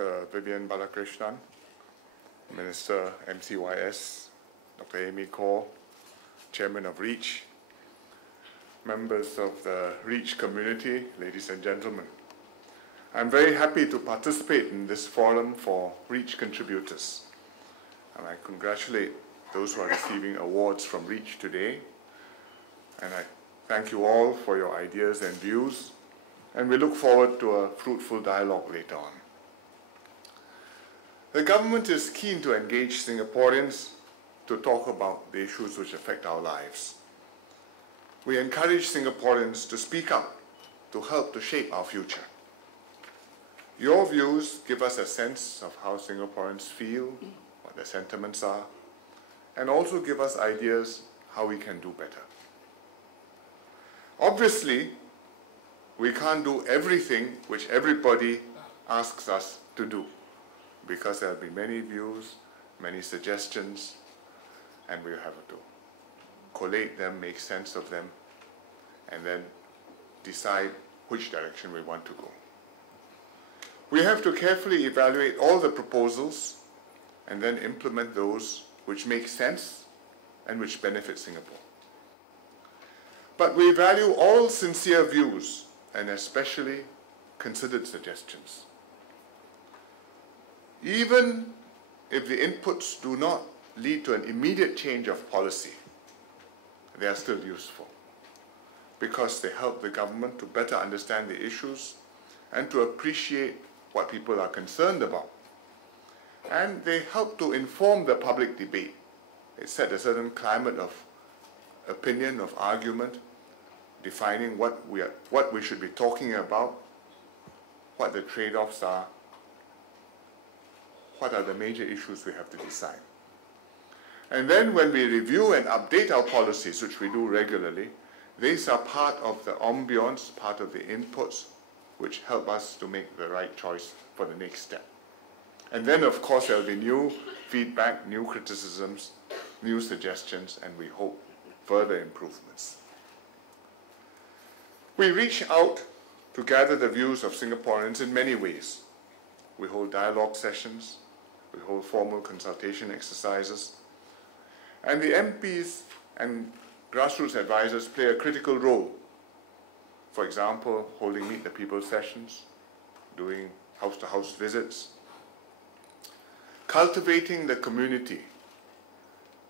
Dr. Vivian Balakrishnan, Minister MCYS, Dr. Amy Kaur, Chairman of REACH, members of the REACH community, ladies and gentlemen. I'm very happy to participate in this forum for REACH contributors. And I congratulate those who are receiving awards from REACH today. And I thank you all for your ideas and views. And we look forward to a fruitful dialogue later on. The government is keen to engage Singaporeans to talk about the issues which affect our lives. We encourage Singaporeans to speak up to help to shape our future. Your views give us a sense of how Singaporeans feel, what their sentiments are, and also give us ideas how we can do better. Obviously, we can't do everything which everybody asks us to do, because there will be many views, many suggestions, and we have to collate them, make sense of them, and then decide which direction we want to go. We have to carefully evaluate all the proposals and then implement those which make sense and which benefit Singapore. But we value all sincere views and especially considered suggestions. Even if the inputs do not lead to an immediate change of policy, they are still useful because they help the government to better understand the issues and to appreciate what people are concerned about. And they help to inform the public debate. They set a certain climate of opinion, of argument, defining what we should be talking about, what the trade-offs are, what are the major issues we have to decide. And then when we review and update our policies, which we do regularly, these are part of the ambience, part of the inputs, which help us to make the right choice for the next step. And then, of course, there will be new feedback, new criticisms, new suggestions, and we hope further improvements. We reach out to gather the views of Singaporeans in many ways. We hold dialogue sessions, we hold formal consultation exercises, and the MPs and grassroots advisors play a critical role. For example, holding Meet the People sessions, doing house-to-house visits, cultivating the community.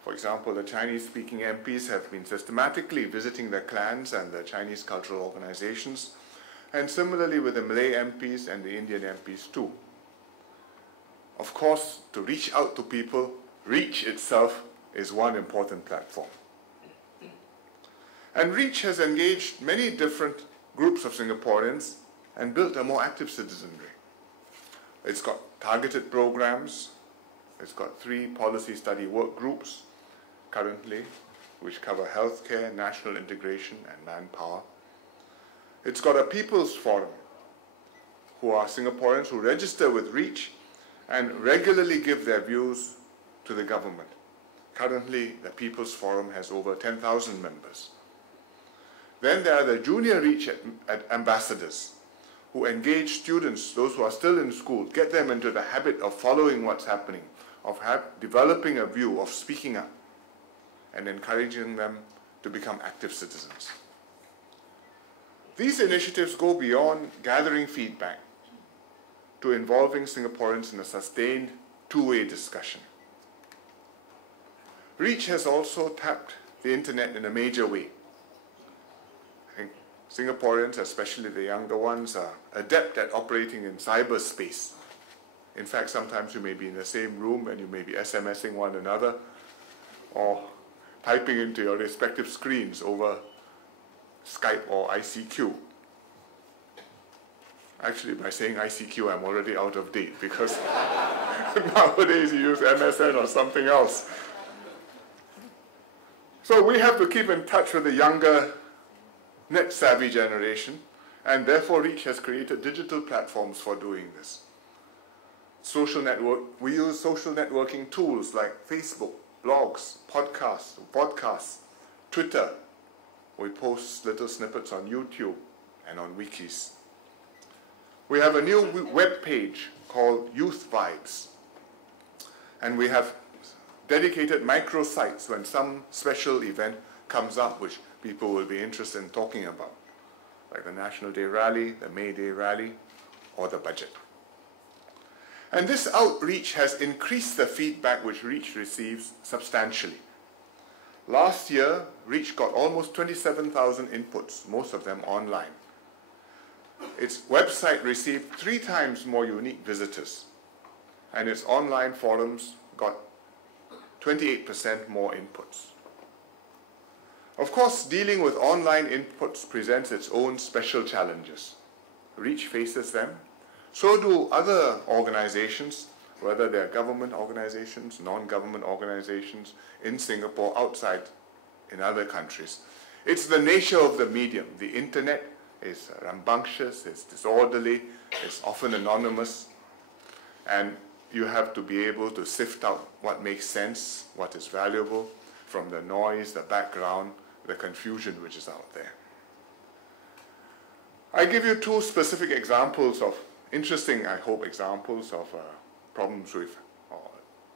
For example, the Chinese-speaking MPs have been systematically visiting the clans and the Chinese cultural organizations, and similarly with the Malay MPs and the Indian MPs too. Of course, to reach out to people, REACH itself is one important platform. And REACH has engaged many different groups of Singaporeans and built a more active citizenry. It's got targeted programs, it's got 3 policy study work groups currently, which cover healthcare, national integration, and manpower. It's got a People's Forum, who are Singaporeans who register with REACH and regularly give their views to the government. Currently, the People's Forum has over 10,000 members. Then there are the junior REACH ambassadors who engage students, those who are still in school, get them into the habit of following what's happening, of developing a view, of speaking up, and encouraging them to become active citizens. These initiatives go beyond gathering feedback to involving Singaporeans in a sustained two-way discussion. REACH has also tapped the internet in a major way. I think Singaporeans, especially the younger ones, are adept at operating in cyberspace. In fact, sometimes you may be in the same room and you may be SMSing one another or typing into your respective screens over Skype or ICQ. Actually, by saying ICQ, I'm already out of date because nowadays you use MSN or something else. So we have to keep in touch with the younger, net-savvy generation, and therefore REACH has created digital platforms for doing this. We use social networking tools like Facebook, blogs, podcasts, Twitter. We post little snippets on YouTube and on wikis. We have a new web page called Youth Vibes. And we have dedicated microsites when some special event comes up which people will be interested in talking about, like the National Day Rally, the May Day Rally, or the budget. And this outreach has increased the feedback which REACH receives substantially. Last year, REACH got almost 27,000 inputs, most of them online. Its website received 3 times more unique visitors, and its online forums got 28% more inputs. Of course, dealing with online inputs presents its own special challenges. REACH faces them. So do other organizations, whether they're government organizations, non-government organizations, in Singapore, outside, in other countries. It's the nature of the medium. The internet is rambunctious, it's disorderly, it's often anonymous, and you have to be able to sift out what makes sense, what is valuable, from the noise, the background, the confusion which is out there. I give you 2 specific examples of interesting, I hope, examples of problems with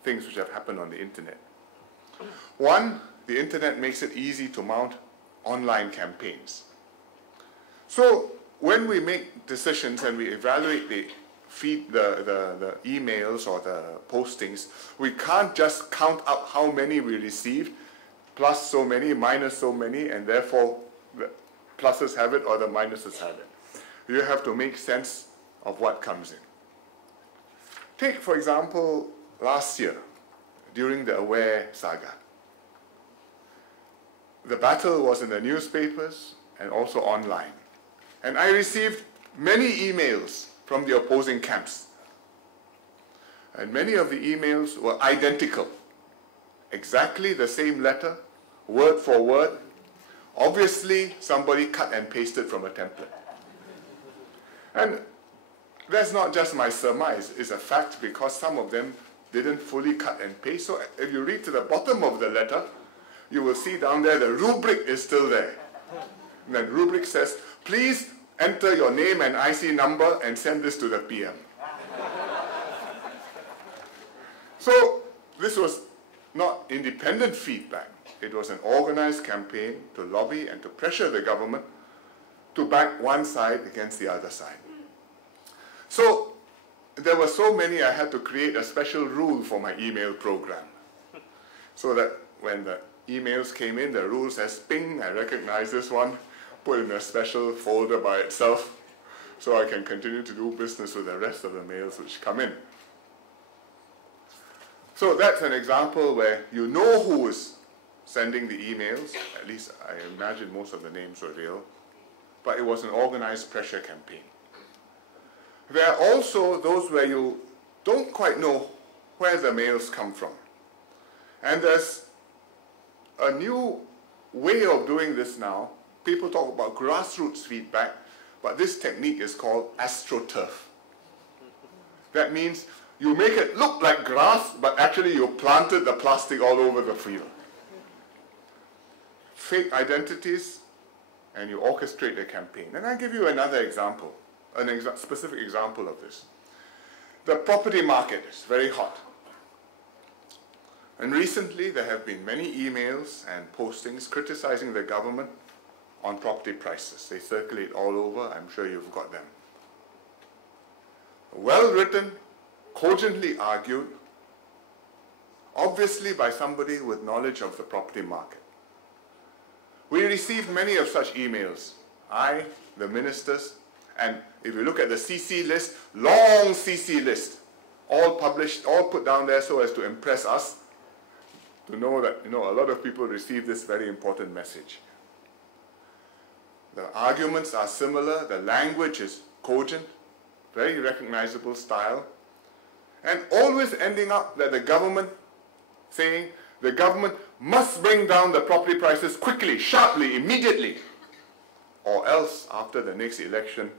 things which have happened on the internet. One, the internet makes it easy to mount online campaigns. So when we make decisions and we evaluate the emails or the postings, we can't just count up how many we received, plus so many, minus so many, and therefore the pluses have it or the minuses have it. You have to make sense of what comes in. Take, for example, last year, during the Aware saga. The battle was in the newspapers and also online. And I received many emails from the opposing camps. And many of the emails were identical. Exactly the same letter, word for word. Obviously, somebody cut and pasted from a template. And that's not just my surmise, it's a fact, because some of them didn't fully cut and paste. So if you read to the bottom of the letter, you will see down there the rubric is still there. And the rubric says, please enter your name and IC number and send this to the PM. So this was not independent feedback. It was an organized campaign to lobby and to pressure the government to back one side against the other side. So there were so many, I had to create a special rule for my email program, so that when the emails came in, the rule says, ping, I recognize this one, put in a special folder by itself, so I can continue to do business with the rest of the mails which come in. So that's an example where you know who is sending the emails, at least I imagine most of the names were real, but it was an organized pressure campaign. There are also those where you don't quite know where the mails come from. And there's a new way of doing this now. People talk about grassroots feedback, but this technique is called astroturf. That means you make it look like grass, but actually you planted the plastic all over the field. Fake identities, and you orchestrate a campaign. And I'll give you another example. Specific example of this. The property market is very hot. And recently there have been many emails and postings criticizing the government on property prices. They circulate all over, I'm sure you've got them. Well written, cogently argued, obviously by somebody with knowledge of the property market. We received many of such emails. I, the ministers, and if you look at the CC list, long CC list, all published, all put down there so as to impress us, to know that a lot of people receive this very important message. The arguments are similar, the language is cogent, very recognizable style, and always ending up that the government saying the government must bring down the property prices quickly, sharply, immediately, or else after the next election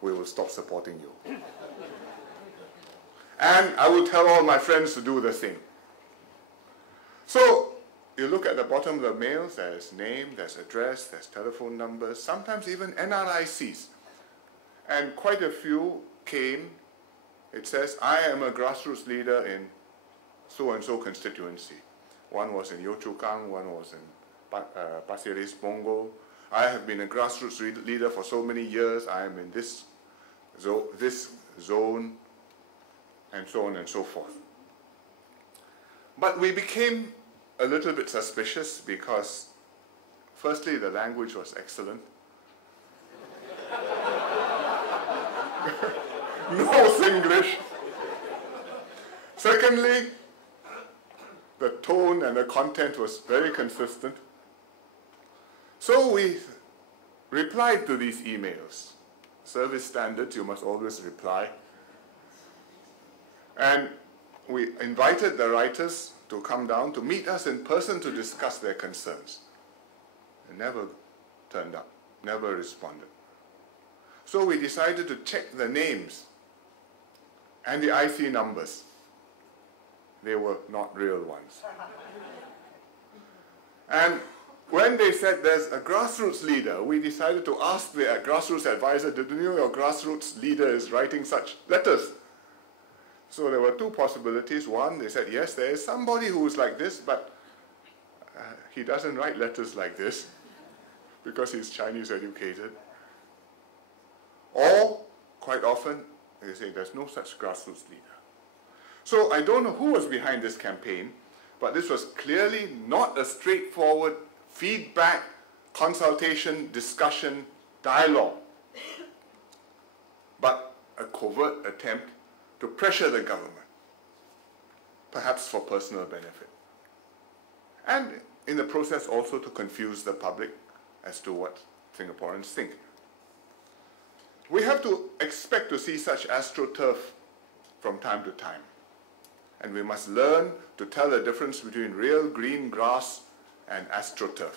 we will stop supporting you. And I will tell all my friends to do the same. So you look at the bottom of the mails, there's name, there's address, there's telephone numbers, sometimes even NRICs. And quite a few came it says, I am a grassroots leader in so-and-so constituency. One was in Yio Chu Kang, one was in Pasir Ris, Punggol. I have been a grassroots leader for so many years. I am in this zone, and so on and so forth. But we became a little bit suspicious because, firstly, the language was excellent. No Singlish. Secondly, the tone and the content was very consistent. So we replied to these emails. Service standards, you must always reply. And we invited the writers to come down to meet us in person to discuss their concerns. They never turned up, never responded. So we decided to check the names and the IC numbers. They were not real ones. And when they said there's a grassroots leader, we decided to ask the grassroots advisor, did you know your grassroots leader is writing such letters? So there were two possibilities. One, they said, yes, there is somebody who's like this, but he doesn't write letters like this because he's Chinese educated. Or, quite often, they say there's no such grassroots leader. So I don't know who was behind this campaign, but this was clearly not a straightforward feedback, consultation, discussion, dialogue, but a covert attempt to pressure the government, perhaps for personal benefit. And in the process also to confuse the public as to what Singaporeans think. We have to expect to see such astroturf from time to time. And we must learn to tell the difference between real green grass and astroturf,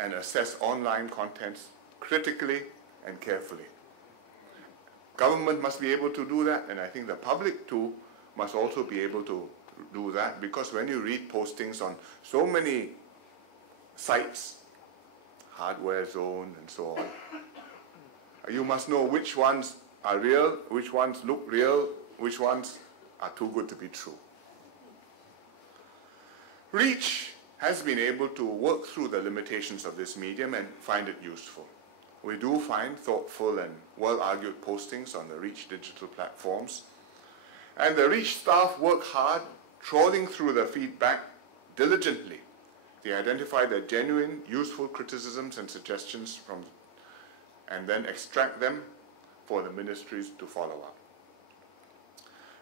and assess online contents critically and carefully. Government must be able to do that, and I think the public too must also be able to do that, because when you read postings on so many sites, Hardware Zone and so on, you must know which ones are real, which ones look real, which ones are too good to be true. Reach has been able to work through the limitations of this medium and find it useful. We do find thoughtful and well-argued postings on the Reach digital platforms. And the Reach staff work hard, trawling through the feedback diligently. They identify the genuine, useful criticisms and suggestions and then extract them for the ministries to follow up.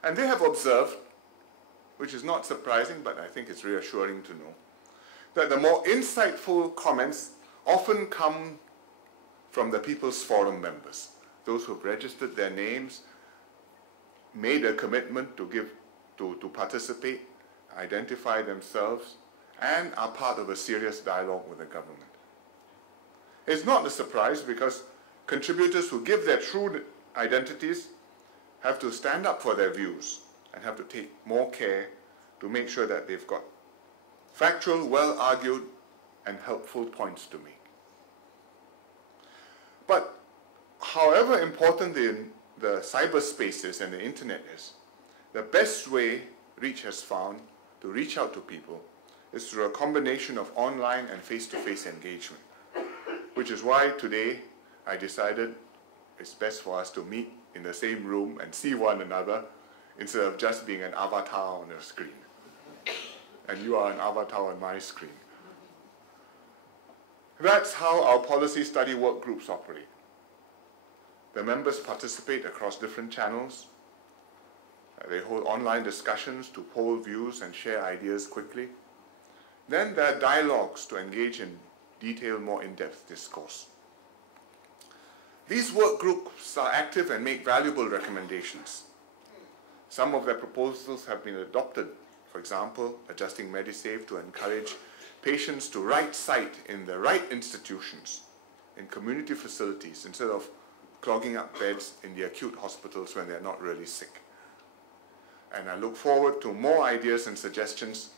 And they have observed, which is not surprising, but I think it's reassuring to know, that the more insightful comments often come from the People's Forum members, those who have registered their names, made a commitment to participate, identify themselves, and are part of a serious dialogue with the government. It's not a surprise because contributors who give their true identities have to stand up for their views and have to take more care to make sure that they've got factual, well-argued, and helpful points to make. But however important the cyberspace is and the internet is, the best way Reach has found to reach out to people is through a combination of online and face-to-face engagement, which is why today I decided it's best for us to meet in the same room and see one another instead of just being an avatar on a screen. And you are an avatar on my screen. That's how our policy study work groups operate. The members participate across different channels. They hold online discussions to poll views and share ideas quickly. Then there are dialogues to engage in detailed, more in-depth discourse. These work groups are active and make valuable recommendations. Some of their proposals have been adopted. For example, adjusting Medisave to encourage patients to right site in the right institutions, in community facilities, instead of clogging up beds in the acute hospitals when they're not really sick. And I look forward to more ideas and suggestions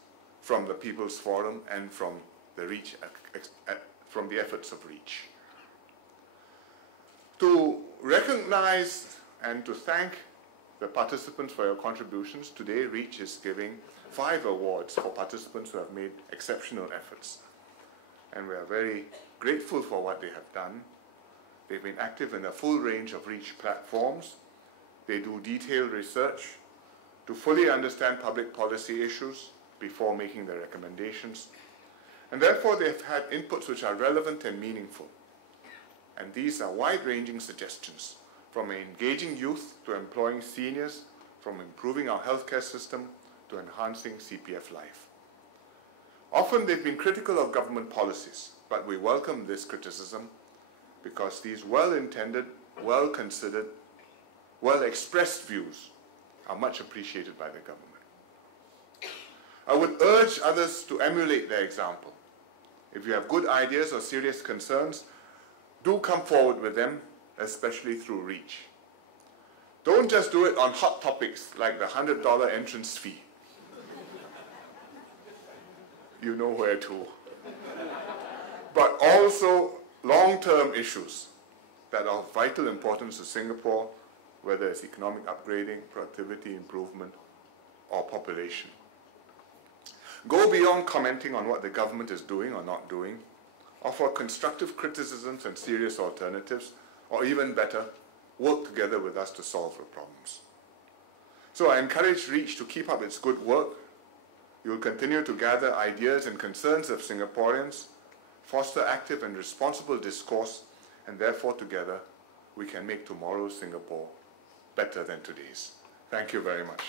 from the People's Forum and from the Reach, from the efforts of Reach. To recognize and to thank the participants for your contributions. Today, REACH is giving 5 awards for participants who have made exceptional efforts. And we are very grateful for what they have done. They've been active in a full range of REACH platforms. They do detailed research to fully understand public policy issues before making their recommendations. And therefore, they've had inputs which are relevant and meaningful. And these are wide-ranging suggestions, from engaging youth to employing seniors, from improving our healthcare system to enhancing CPF life. Often they've been critical of government policies, but we welcome this criticism because these well-intended, well-considered, well-expressed views are much appreciated by the government. I would urge others to emulate their example. If you have good ideas or serious concerns, do come forward with them, especially through REACH. Don't just do it on hot topics like the $100 entrance fee. You know where to. But also long-term issues that are of vital importance to Singapore, whether it's economic upgrading, productivity improvement, or population. Go beyond commenting on what the government is doing or not doing. Offer constructive criticisms and serious alternatives, or even better, work together with us to solve the problems. So I encourage REACH to keep up its good work. You will continue to gather ideas and concerns of Singaporeans, foster active and responsible discourse, and therefore together we can make tomorrow's Singapore better than today's. Thank you very much.